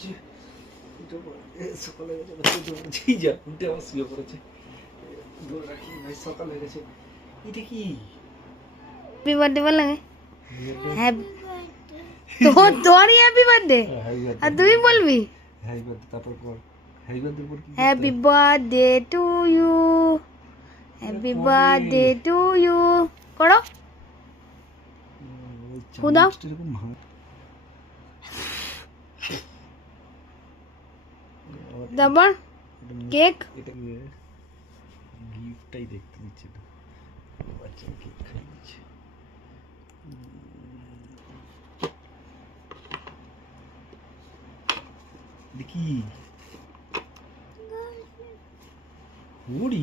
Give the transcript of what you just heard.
পড়ছে, সকালে গেছে যা উঠে আমার শুয়ে পড়েছে। ধরে রাখি ভাই, সকাল হয়ে গেছে। এটা কি হ্যাপি বার্থডে বল লাগে। তোর তোরই হ্যাপি বার্থডে আর তুই বলবি হ্যাপি বার্থডে, তারপর পর হ্যাপি বার্থডে পর কি happy birthday to you, happy birthday to you করো। খুদা এরকম ভাঙ তারপর কেক এটা গিফটটাই দেখতে দিচ্ছে না, বাচ্চা কেক খাই দিচ্ছে। দেখি ঘড়ি